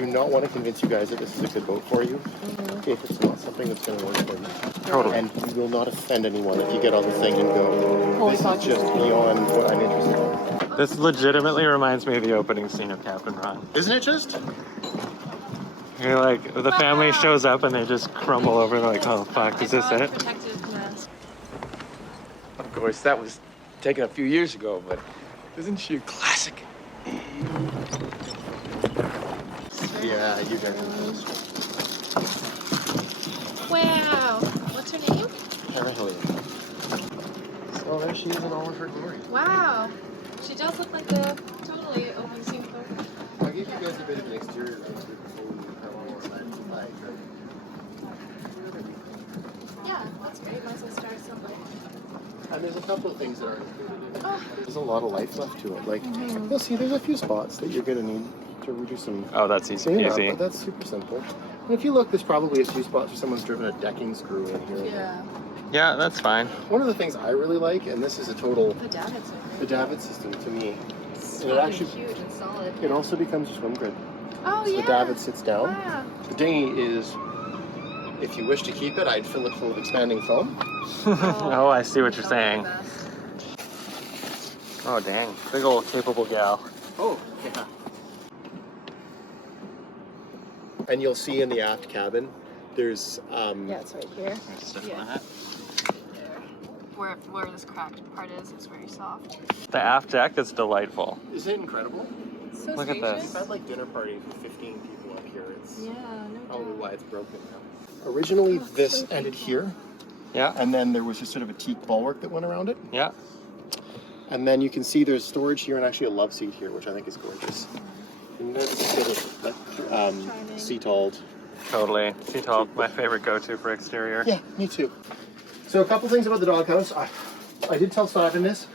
do not want to convince you guys that this is a good boat for you if it's not something that's going to work for you. Totally. And you will not offend anyone if you get on the thing and go, this is just beyond what I'm interested in. This legitimately reminds me of the opening scene of Captain Ron. Isn't it just? You're like, the family shows up and they just crumble over. They're like, oh fuck, is this it? Of course, that was taken a few years ago, but isn't she a classic? Yeah, you guys. Wow. What's her name? Tara Hilliard. So there she is in all of her glory. Wow. She does look like a totally open scene photo. I'll give you guys a bit of an exterior run through before we have all the side to side. Yeah, that's great. Might as well start somewhere. And there's a couple of things that are included in it. There's a lot of life left to it. Like, you'll see there's a few spots that you're going to need to reduce some. Oh, that's easy cleanup, peasy. but that's super simple. And if you look, there's probably a few spots where someone's driven a decking screw in here. Yeah. Yeah, that's fine. One of the things I really like, and this is a total, The David's the David system to me, It's it actually, huge and solid. it also becomes a swim grid. Oh, So yeah. the David sits down. Wow. The dinghy is, if you wish to keep it, I'd fill it full of expanding foam. Oh, I see what you're saying. Oh, dang. Big old capable gal. Oh, yeah. And you'll see in the aft cabin, there's Yeah, it's right here. Stuff Yeah. in that. There. Where this cracked part is, it's very soft. The aft deck is delightful. Isn't it incredible? It's so Look at spacious. this. We've had like dinner parties with 15 people up here. It's Yeah, no probably doubt. why it's broken now. Originally, Oh, this so ended beautiful. here, Yeah, and then there was just sort of a teak bulwark that went around it. yeah. And then you can see there's storage here and actually a love seat here, which I think is gorgeous. And that's a bit of like, seat-hauled. Totally. Seatall, my favorite go-to for exterior. Yeah, me too. So a couple things about the doghouse. I did tell Simon this.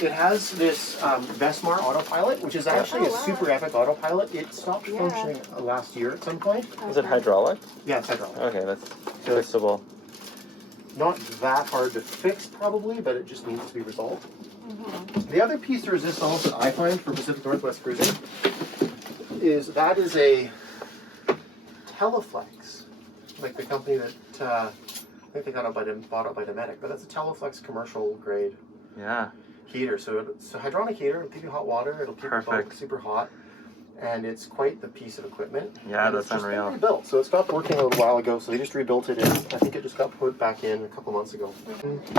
It has this Vesmar autopilot, which is actually a super epic autopilot. It stopped functioning last year at some point. Is it hydraulic? Yeah, it's hydraulic. Okay, that's fixable. Not that hard to fix probably, but it just needs to be resolved. The other piece of resistance that I find for Pacific Northwest cruising is that is a Teleflex, like the company that I think they bought out by Dometic, but that's a Teleflex commercial grade Yeah. heater. So it's a hydronic heater. It'll give you hot water. It'll keep the boat Perfect. super hot, and it's quite the piece of equipment. Yeah, And that's it's just been unreal. rebuilt. So it stopped working a little while ago. So they just rebuilt it. I think it just got put back in a couple months ago.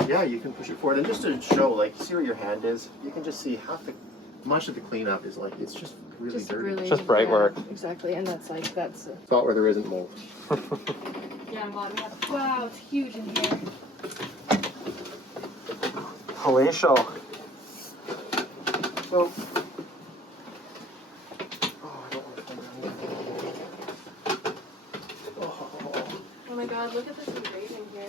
Yeah, you can push it forward, and just to show, like, see where your hand is. You can just see much of the cleanup is like it's just really dirty. It's just bright work. Exactly, and that's like, that's... Spot where there isn't mold. Yeah, I'm glad we have... Wow, it's huge in here. Palatial. So, I don't want to find Oh my god, look at this engraving here.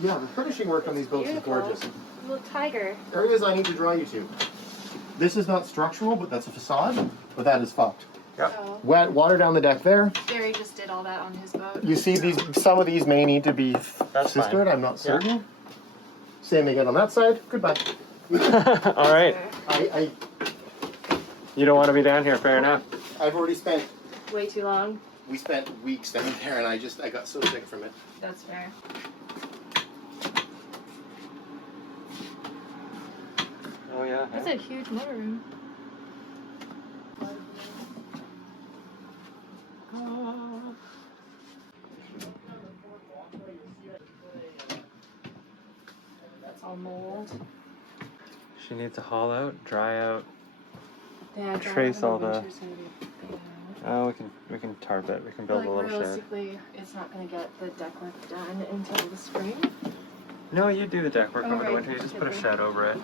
Yeah, the finishing work on these boats is Beautiful. gorgeous. Little tiger. Areas I need to draw you to. This is not structural, but that's a facade. But that is fucked. Oh. Wet water down the deck there. Barry just did all that on his boat. You see these. Some of these may need to be That's sistered. I'm not certain. Same again on that side. Goodbye. All right. I You don't want to be down here, fair enough. I've already spent. Way too long. We spent weeks down there, and I got so sick from it. That's fair. Oh, yeah. That's a huge motor room. That's all mold. She needs to haul out, dry out. Yeah, Trace all the- winter's gonna be bad. Oh, we can tarp it. We can build Like, a little shed. realistically, it's not gonna get the deck work done until the spring. No, you do the deck work Oh, over the right. winter. You just put a Okay. shed over it.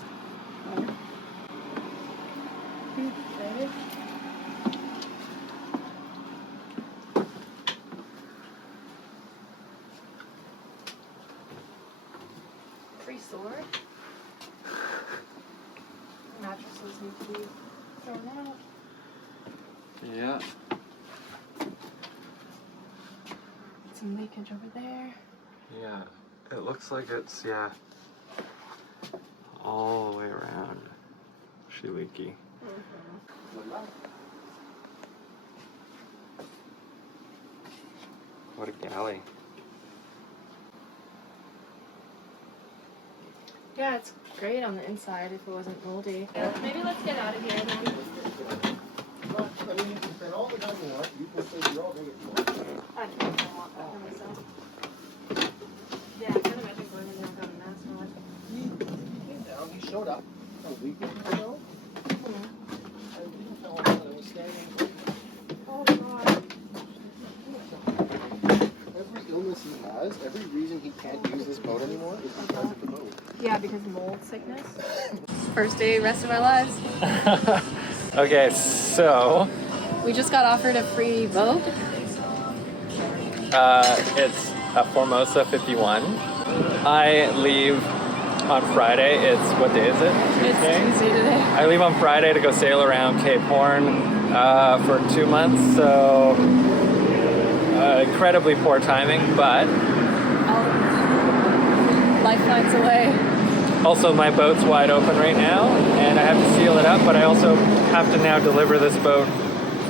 Okay. Pretty sore. Mattresses need to be thrown out. Yeah. Some leakage over there. Yeah. It looks like it's, yeah, all the way around. She leaky. What a galley. Yeah, it's great on the inside if it wasn't moldy. Yeah, maybe let's get out of here then. Well, I mean, you can spend all the time you want. You can stay here all day if you want. I don't want that for myself. Yeah, I can't imagine going in there without a mask on. He came down. He showed up a week ago. Mm-hmm. And he fell out and was standing. Oh god. Every illness he has, every reason he can't use this boat anymore is because of the boat. Yeah, because mold sickness. First day, rest of our lives. Okay, so We just got offered a free boat. it's a Formosa 51. I leave on Friday. It's, what day is it? It's Tuesday today. I leave on Friday to go sail around Cape Horn for 2 months, so incredibly poor timing, but Life finds a way. also my boat's wide open right now, and I have to seal it up, but I also have to now deliver this boat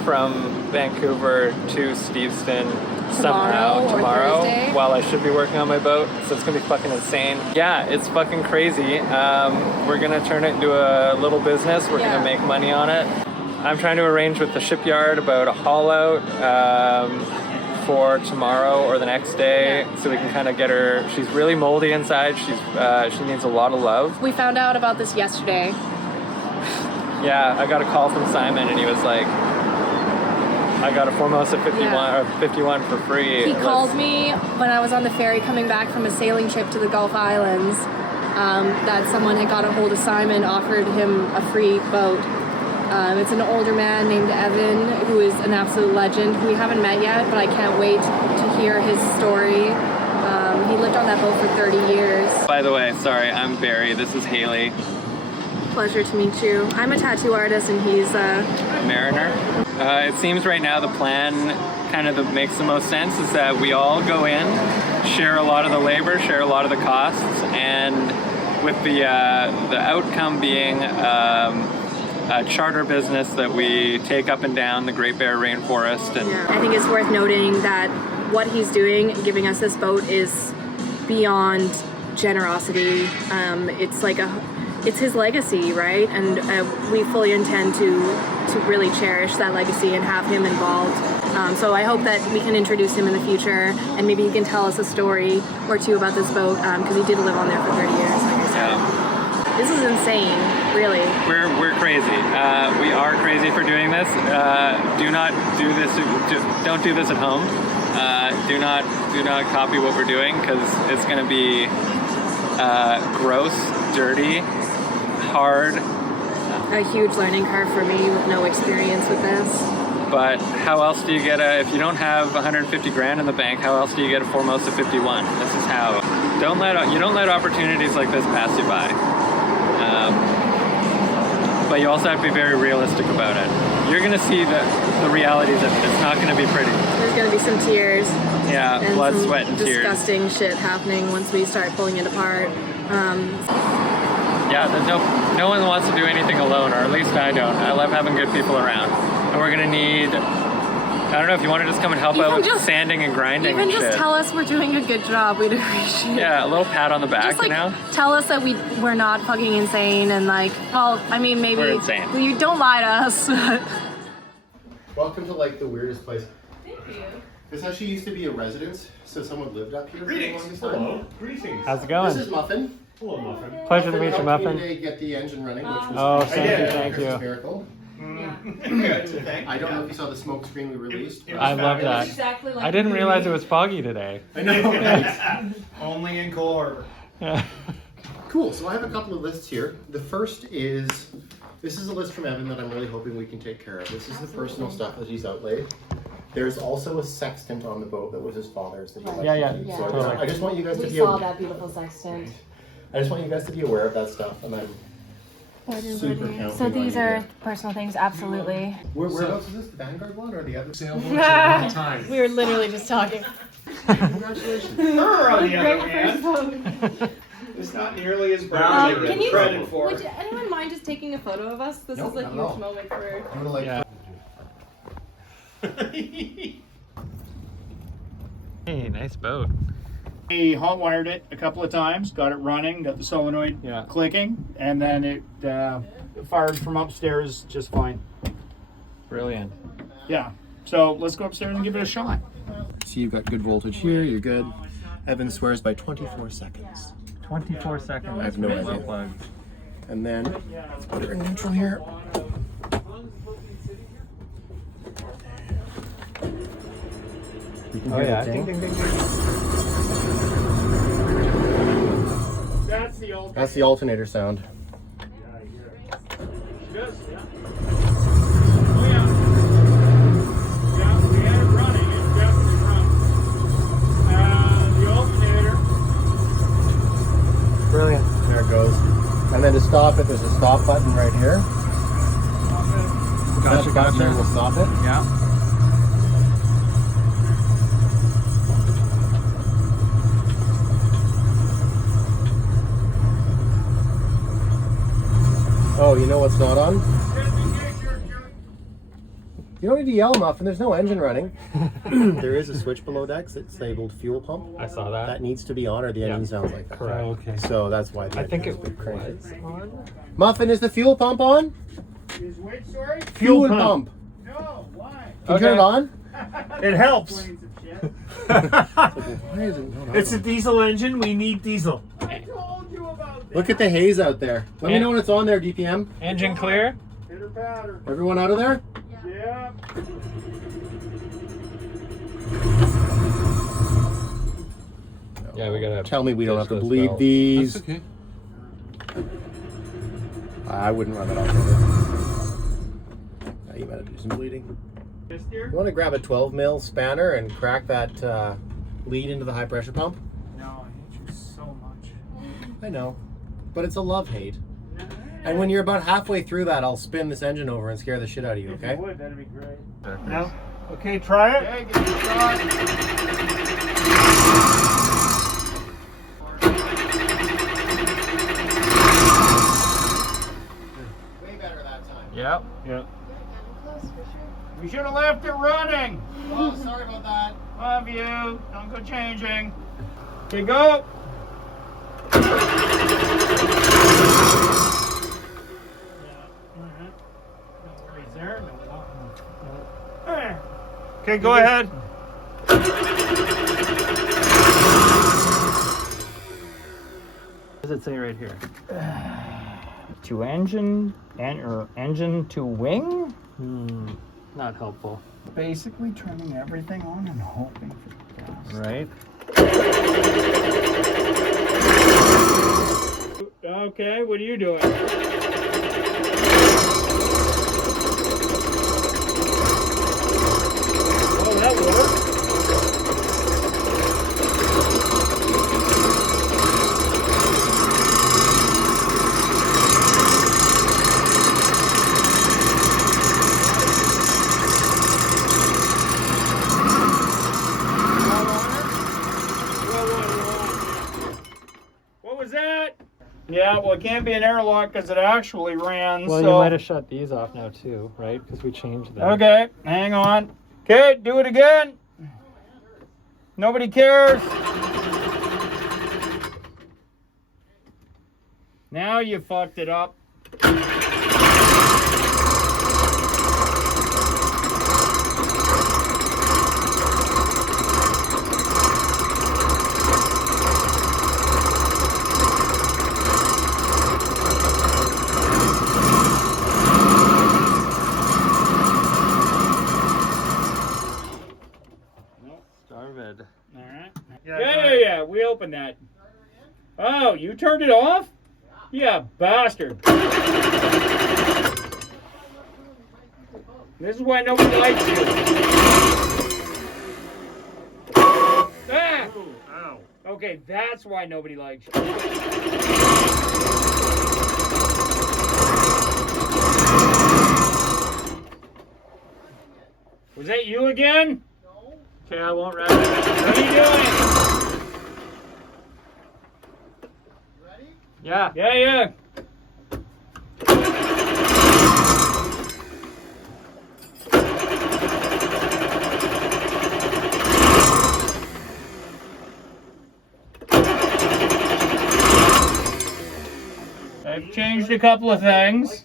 from Vancouver to Steveston somehow Tomorrow or tomorrow Thursday? while I should be working on my boat, so it's gonna be fucking insane. Yeah, it's fucking crazy. We're gonna turn it into a little business. We're Yeah. gonna make money on it. I'm trying to arrange with the shipyard about a haul out for tomorrow or the next day, so we can kind of get her. She's really moldy inside. She needs a lot of love. We found out about this yesterday. Yeah, I got a call from Simon, and he was like, I got a Formosa 51 or 51 for free. He called me when I was on the ferry coming back from a sailing trip to the Gulf Islands, that someone had got a hold of Simon, offered him a free boat. It's an older man named Evan, who is an absolute legend. We haven't met yet, but I can't wait to hear his story. He lived on that boat for 30 years. By the way, sorry, I'm Barry. This is Haley. Pleasure to meet you. I'm a tattoo artist and he's Mariner. It seems right now the plan kind of that makes the most sense is that we all go in, share a lot of the labor, share a lot of the costs, and with the outcome being a charter business that we take up and down the Great Bear Rainforest. And I think it's worth noting that what he's doing, giving us this boat, is beyond generosity. It's his legacy, right? And we fully intend to really cherish that legacy and have him involved. So I hope that we can introduce him in the future, and maybe he can tell us a story or two about this boat, because he did live on there for 30 years, like I said. Yeah. This is insane, really. We're crazy. We are crazy for doing this. Do not do this. Don't do this at home. Do not copy what we're doing, because it's going to be gross, dirty, hard. A huge learning curve for me with no experience with this. But how else do you get if you don't have 150 grand in the bank, how else do you get a Formosa 51? This is how. You don't let opportunities like this pass you by. But you also have to be very realistic about it. You're gonna see the realities of it. It's not gonna be pretty. There's gonna be some tears. Yeah, And blood, some sweat, and tears. disgusting shit happening once we start pulling it apart. Yeah, there's no one wants to do anything alone, or at least I don't. I love having good people around. And we're gonna need, I don't know, if you want to just come and help out with sanding and grinding Even and just shit. tell us we're doing a good job. We'd appreciate it. Yeah, a little pat on the back, Just like you know? tell us that we're not fucking insane, and like, well, I mean, maybe We're insane. you don't lie to us. Welcome to like the weirdest place. Thank you. This actually used to be a residence, so someone lived up here for the longest time. Hello. Greetings. How's it This going? is Muffin. Hello, Muffin. Pleasure to meet you, helped me Muffin. today get the engine running, which was Oh, a thank you, thank Christmas you. miracle. Thank I don't know if you saw the smoke screen we released. It was I love fabulous. that. Exactly like I didn't realize it was foggy today. I know, right? Only in Cole Harbor. Cool, so I have a couple of lists here. The first is, this is a list from Evan that I'm really hoping we can take care of. This is the personal stuff that he's outlaid. There's also a sextant on the boat that was his father's that he liked Yeah, to keep. yeah. So Totally. I just want you guys to We be saw aware. that beautiful sextant. I just want you guys to be aware of that stuff, and I'm super counting So on these you are guys. personal things, absolutely. Whereabouts is this? The Vanguard one or the other? We were literally just talking. Congratulations. Her, on the Great other hand, first is not nearly as brown as can you- credit for. Would anyone mind just taking a photo of us? This Nope, is a not at huge all. moment for. I'm gonna like. Yeah. Hey, nice boat. We hot wired it a couple of times, got it running, got the solenoid clicking, and then it fired from upstairs just fine. Brilliant. Yeah. So let's go upstairs and give it a shot. See, you've got good voltage here. You're good. Evan swears by 24 seconds. 24 seconds. I have no idea. Plugged. And then let's put her in neutral here. You can Oh hear yeah. the ding. Ding, ding, ding, ding. That's the alternator sound. Brilliant. There it goes. And then to stop it, there's a stop button right here. Gotcha, That button there will stop it. Yeah. Oh, you know what's not on? You don't need to yell, Muffin. There's no engine running. There is a switch below decks that's labeled fuel pump. I saw that. That needs to be on, or the engine sounds like that. Correct. Okay. So that's why the I think engine's it a bit crazy. was on. Muffin, is the fuel pump on? Is which, sorry? Fuel pump. No, why? Can you turn it on? It helps. Why is it not It's a on? diesel engine. We need diesel. I told you about that. Look at the haze out there. Let me know when it's on there, DPM. Engine clear. Pitter patter. Everyone out of there? Yeah. Yeah, we gotta. Tell me we don't have to ditch those bleed belts. these. That's okay. I wouldn't run that off either. You might have to do some bleeding. You want to grab a 12 mil spanner and crack that lead into the high pressure pump? No, I hate you so much. I know, but it's a love-hate. And when you're about halfway through that, I'll spin this engine over and scare the shit out of you, If okay? you would, that'd be great. No. Okay, try it. Okay, give it a shot. Way better that time. Yep. Yeah. We should have left it running. Oh, sorry about that. Love you. Don't go changing. Okay, go. No worries there. Okay, go ahead. What does it say right here? To engine or engine to wing? Not helpful. Basically turning everything on and hoping for the best. Right. Okay, what are you doing? Oh, that worked. What was that? Yeah, well, it can't be an airlock because it actually ran. Well, so. you might have shut these off now too, right? Because we changed them. Okay, hang on. Okay, do it again. Nobody cares. Now you fucked it up. Started. All right. Yeah, Yeah. We opened that. Oh, you turned it off? Yeah, bastard. This is why nobody likes you. Ah! Ow. Okay, that's why nobody likes you. Was that you again? Okay, I won't wrap it. What are you doing? Yeah. Yeah. changed a couple of things.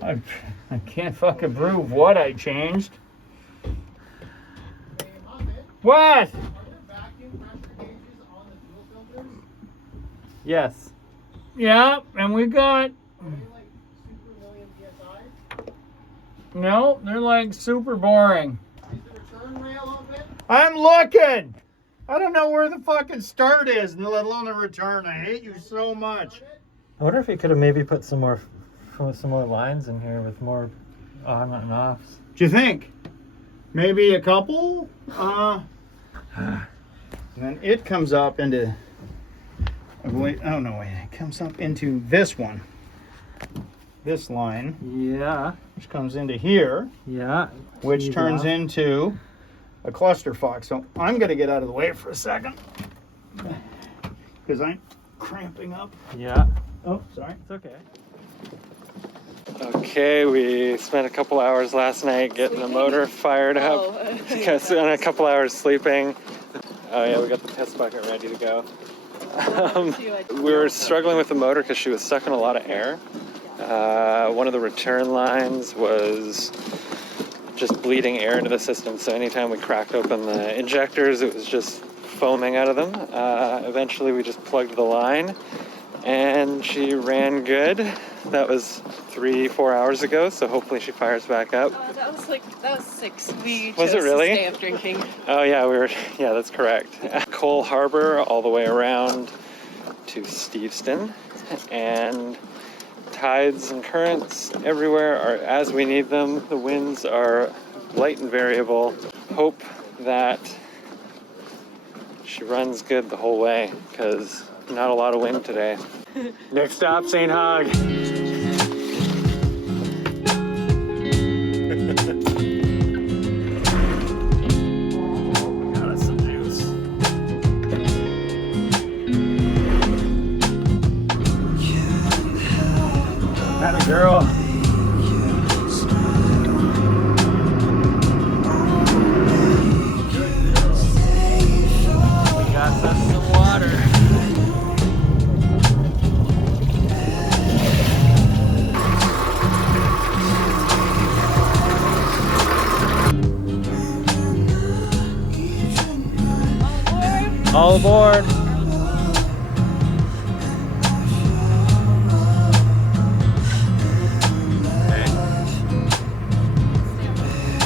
I can't fucking prove what I changed. What? Yes. Yeah, and we got... No, they're like super boring. I'm looking! I don't know where the fucking start is, let alone the return. I hate you so much. I wonder if you could have maybe put some more lines in here with more on and offs. Do you think? Maybe a couple? And then it comes up into... Wait, oh no, wait. It comes up into this one. This line. Yeah. Which comes into here. Yeah. Which turns into a clusterfuck. So I'm going to get out of the way for a second. Because I'm cramping up. Yeah. Oh, sorry. It's okay. Okay, we spent a couple hours last night getting the motor fired up. Spent a couple hours sleeping. Oh yeah, we got the piss bucket ready to go. We were struggling with the motor because she was sucking a lot of air. One of the return lines was just bleeding air into the system, so anytime we cracked open the injectors, it was just foaming out of them. Eventually we just plugged the line and she ran good. That was 3-4 hours ago, so hopefully she fires back up. That was 6. We Was chose it really? to stay up drinking. Oh yeah, yeah, that's correct. Cole Harbor all the way around to Steveston, and tides and currents everywhere are as we need them. The winds are light and variable. Hope that she runs good the whole way, because not a lot of wind today. Next stop, St. Hog. Got us some juice. Atta girl. We got us some water. All aboard. Okay.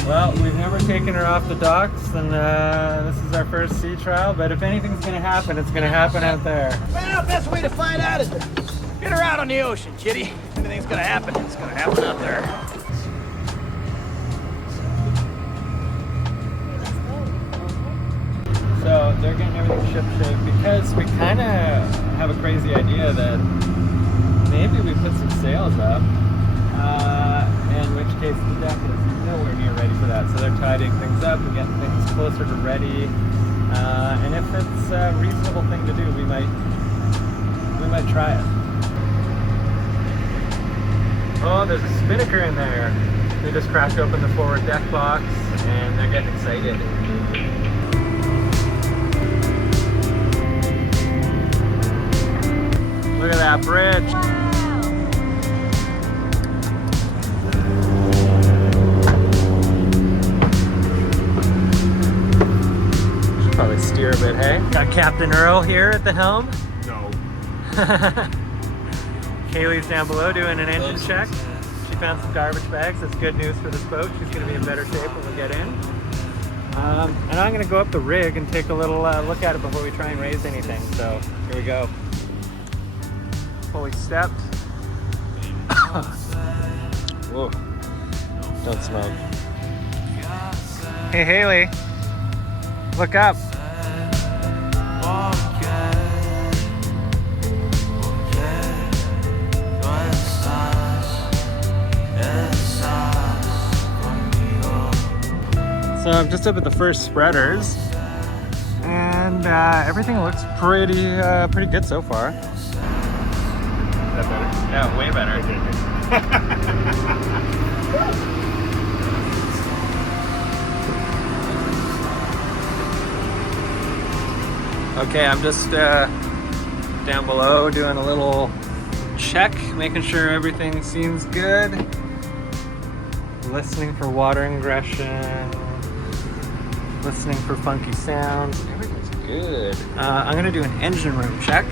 Well, we've never taken her off the docks, and this is our first sea trial, but if anything's gonna happen, it's gonna happen out there. Well, best way to find out is to get her out on the ocean, kitty. If anything's gonna happen, it's gonna happen out there. So they're getting everything ship-shape because we kind of have a crazy idea that maybe we put some sails up, in which case the deck is nowhere near ready for that. So they're tidying things up and getting things closer to ready. And if it's a reasonable thing to do, we might try it. Oh, there's a spinnaker in there. They just cracked open the forward deck box and they're getting excited. Look at that bridge. Should probably steer a bit, hey? Got Captain Earl here at the helm. No. Kaylee's down below doing an engine check. She found some garbage bags. That's good news for this boat. She's going to be in better shape when we get in. And I'm going to go up the rig and take a little look at it before we try and raise anything. So here we go. Fully stepped. Whoa. Don't smoke. Hey Haley, look up. So I'm just up at the first spreaders, and everything looks pretty good so far. Is that better? Yeah, way better. Okay, I'm just down below doing a little check, making sure everything seems good. Listening for water ingression. Listening for funky sounds. Everything's good. I'm gonna do an engine room check.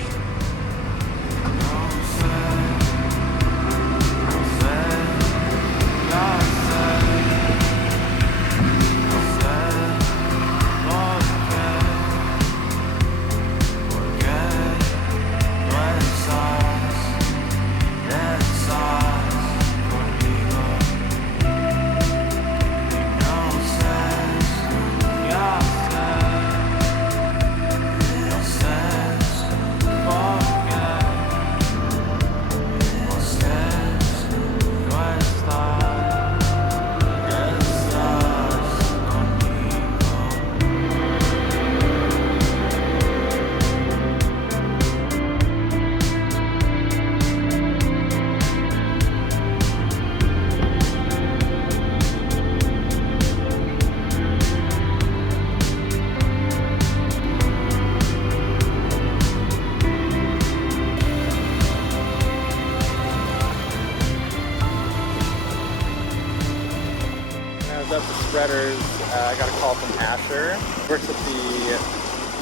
Up the spreaders, I got a call from Asher. Works at the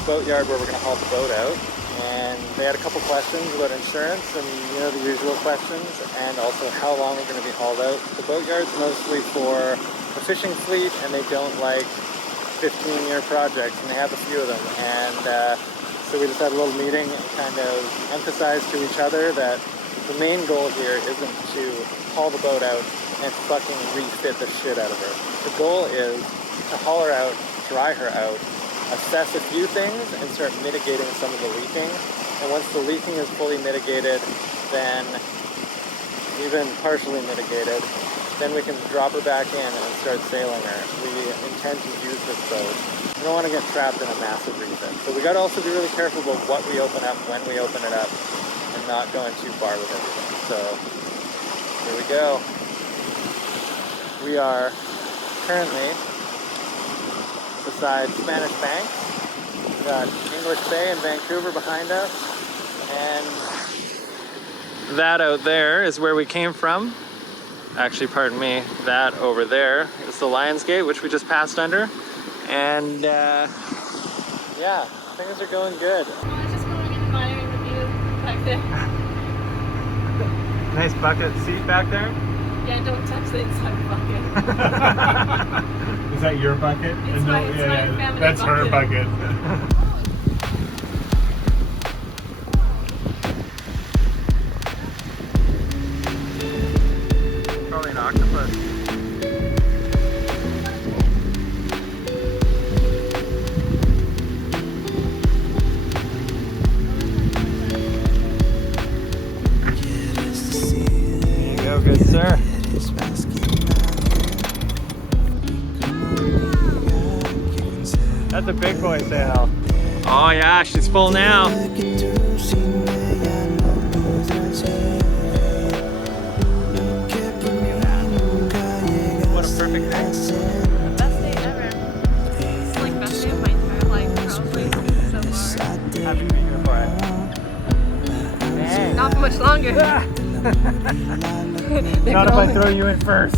boatyard where we're going to haul the boat out, and they had a couple questions about insurance and the usual questions, and also how long we're going to be hauled out. The boatyard's mostly for the fishing fleet, and they don't like 15-year projects, and they have a few of them. And so we just had a little meeting and kind of emphasized to each other that the main goal here isn't to haul the boat out and fucking refit the shit out of her. The goal is to haul her out, dry her out, assess a few things, and start mitigating some of the leaking. And once the leaking is fully mitigated, then even partially mitigated, then we can drop her back in and start sailing her. We intend to use this boat. We don't want to get trapped in a massive refit. So we got to also be really careful about what we open up, when we open it up, and not going too far with everything. So here we go. We are currently beside Spanish Bank. We've got English Bay and Vancouver behind us. And that out there is where we came from. Actually, pardon me, that over there is the Lions Gate, which we just passed under. And yeah, things are going good. I was just going and admiring the view back there. Nice bucket seat back there. Yeah, don't touch the inside bucket. Is that your bucket? It's my family that's her bucket. Probably an octopus. There you go, good sir. That's a big boy sail. Oh yeah, she's full now. What a perfect day. Best day ever. It's like best day of my entire life, probably so far. Happy to be here for it. Dang. Not for much longer. Not if I throw you in first.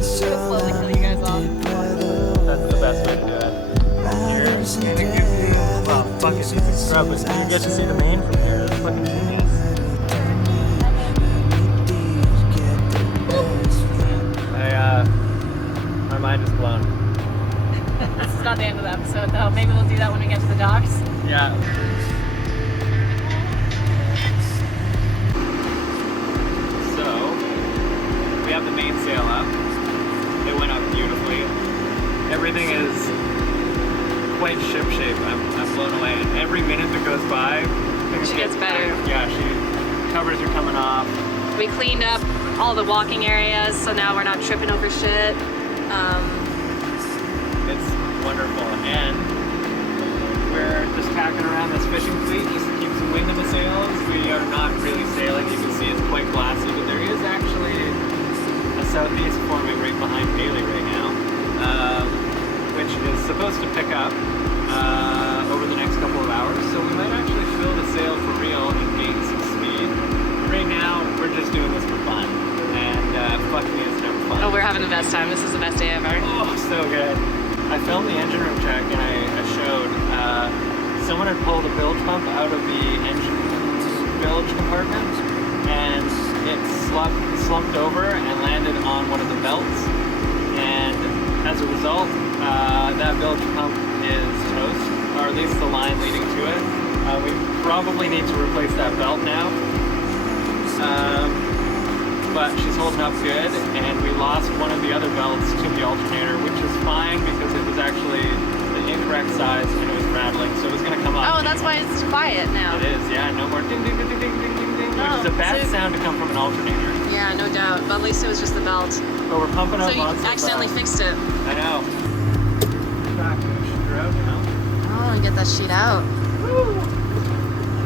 Slowly kill you guys off. That's the best way to do it. Here, and it gives you, well, fuck it, you can scrub, but you get to see the main from here. It's fucking genius. My mind is blown. This is not the end of the episode, though. Maybe we'll do that when we get to the docks. Yeah. So, we have the mainsail up. It went up beautifully. Everything is quite shipshape. I'm blown away. And every minute that goes by, She gets better. Yeah, covers are coming off. We cleaned up all the walking areas, so now we're not tripping over shit. It's wonderful. And we're just tacking around this fishing fleet just to keep some wind in the sails. We are not really sailing. You can see it's quite glassy, but there is actually a southeast forming right behind Bailey right now, which is supposed to pick up over the next couple of hours. So we might actually fill the sail for real and gain some speed. having the best time. This is the best day ever. Oh, so good. I filmed the engine room check and I showed someone had pulled a bilge pump out of the engine bilge compartment and it slumped over and landed on one of the belts. And as a result, that bilge pump is toast, or at least the line leading to it. We probably need to replace that belt now. But she's holding up good, and we lost one of the other belts to the alternator, which is fine because it was actually the incorrect size and it was rattling, so it was going to come off. Oh, that's why it's quiet now. It is, yeah. No more ding ding ding ding ding ding ding ding, which is a bad sound to come from an alternator. Yeah, no doubt. But at least it was just the belt. But we're pumping up So you lots accidentally of, fixed it. I know. Back to the sheet out now. Oh, and get that sheet out. Woo!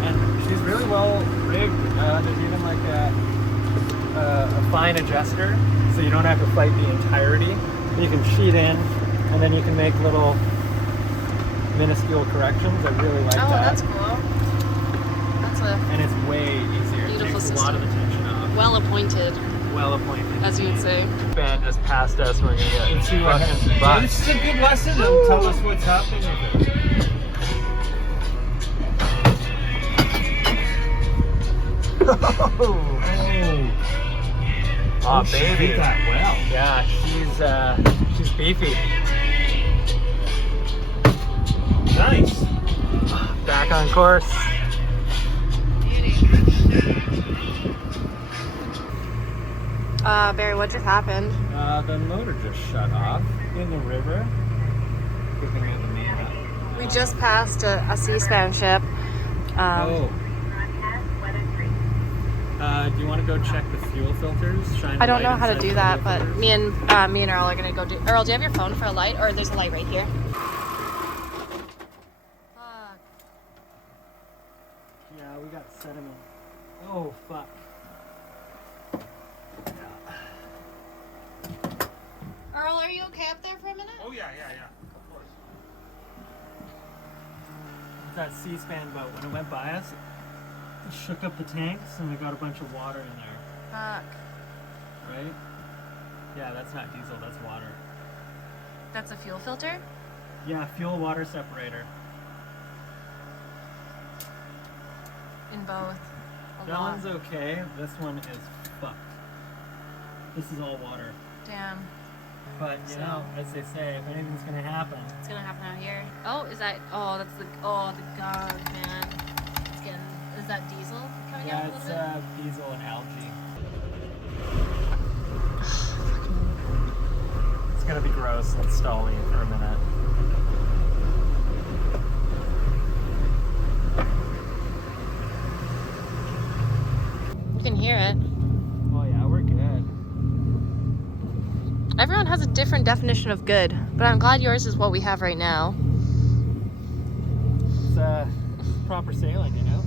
And she's really well rigged. There's even like a fine adjuster, so you don't have to fight the entirety. You can sheet in, and then you can make little minuscule corrections. I really like that. Oh, that's cool. That's a And it's way easier. beautiful It takes a lot of the system. tension off. well appointed, Well appointed. as you would say. Band just passed us. We're gonna get Let's see what happens. But This is a good lesson. And tell us what's happening with it. oh, she baby. did that well. Yeah, she's beefy. Nice. Back on course. Barry, what just happened? The motor just shut off in the river. Good thing we have the main up. We just passed a C-SPAN ship. Do you want to go check the fuel filters? Shine I don't a know light how to inside do the that, fuel but filters? me and Earl are gonna go do. Earl, do you have your phone for a light, or there's a light right here? Fuck. Yeah, we got sediment. Oh, fuck. Earl, are you okay up there for a minute? Oh yeah, of course. That C-SPAN boat, when it went by us, it shook up the tanks and we got a bunch of water in there, Fuck. right? Yeah, that's not diesel, that's water. That's a fuel filter? Yeah, fuel water separator. In both. A That lot. one's okay, this one is fucked. This is all water. Damn. But, you know, as they say, if anything's gonna happen, It's gonna happen out here. Oh, is that? Oh, that's the. Oh, the god, man. It's getting. Is that diesel coming yeah, out a it's little diesel and algae. It's gonna be gross and stalling for a minute. bit? You can hear it. Oh yeah, we're good. Everyone has a different definition of good, but I'm glad yours is what we have right now. It's proper sailing, you know?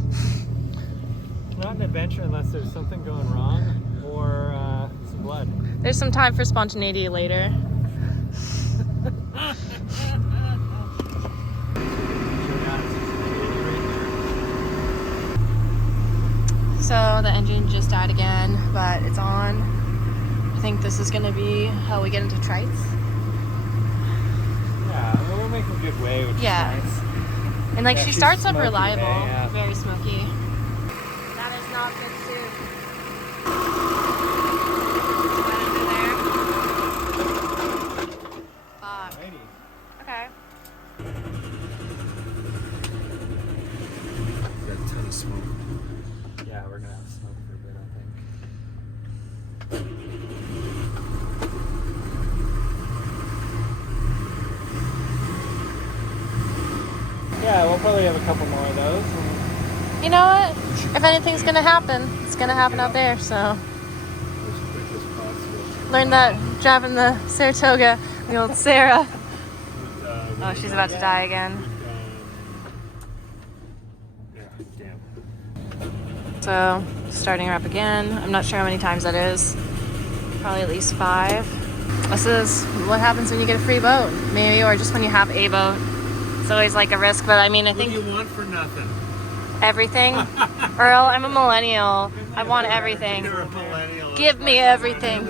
Not an adventure unless there's something going wrong or some blood. There's some time for spontaneity later. So the engine just died again, but it's on. I think this is gonna be how we get into Trites. Yeah, well, we're making good way, which Yeah. is nice. And like Yeah, she she's starts up smoky, reliable, yeah. very smoky. That is not good soup. Fuck. Alrighty. Okay. Got a ton of smoke. Yeah, we're gonna have smoke for a bit, I think. Yeah, we'll probably have a couple more of those. You know what? If anything's gonna happen, it's gonna happen out there. So As quick as possible. learned that driving the Saratoga, the old Sarah. Oh, she's about to die again. Yeah, damn. So starting her up again. I'm not sure how many times that is. Probably at least 5. This is what happens when you get a free boat, maybe, or just when you have a boat. It's always like a risk, but I mean, I What do think you want for nothing? everything. Earl, I'm a millennial. I want everything. You're a millennial. Give me everything.